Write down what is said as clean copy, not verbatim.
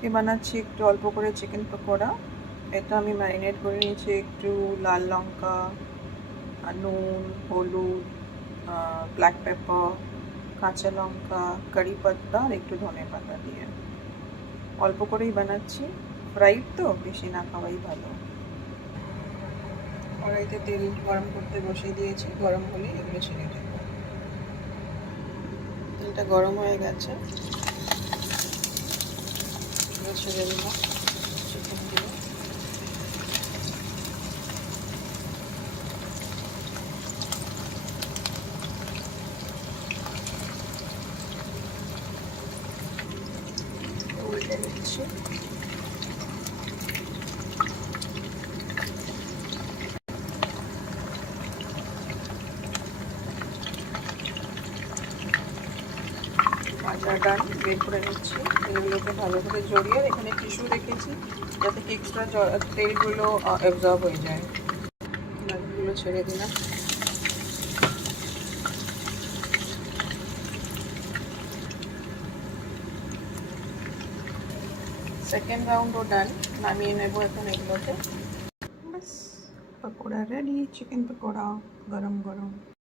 আজকে বানাচ্ছি একটু অল্প করে চিকেন পকোড়া। এটা আমি ম্যারিনেট করে নিয়েছি একটু লাল লঙ্কা, নুন, হলুদ, ব্ল্যাক পেপার, কাঁচা লঙ্কা, কারি পাত্তা আর একটু ধনে পাতা দিয়ে অল্প করেই বানাচ্ছি। ফ্রাইড তো বেশি না খাওয়াই ভালো। কড়াইতে তেল গরম করতে বসিয়ে দিয়েছি, গরম হলে এগুলো ছেড়ে দেবো। তেলটা গরম হয়ে গেছে, এগুলো ছেড়ে দিলাম চিকেনগুলো। উল্টে দিচ্ছি। ভাজা ডান বের করে নিচ্ছি, তেলগুলোকে ভালো করে জড়িয়ে এখানে টিস্যু রেখেছি যাতে কি এক্সট্রা তেলগুলো অ্যাবজর্ব হয়ে যায়। মাছগুলো ছেড়ে দিলাম। সেকেন্ড রাউন্ডও ডান, নামিয়ে নেবো এখন এগুলোকে। বাস, পকোড়া রেডি, চিকেন পকোড়া গরম গরম।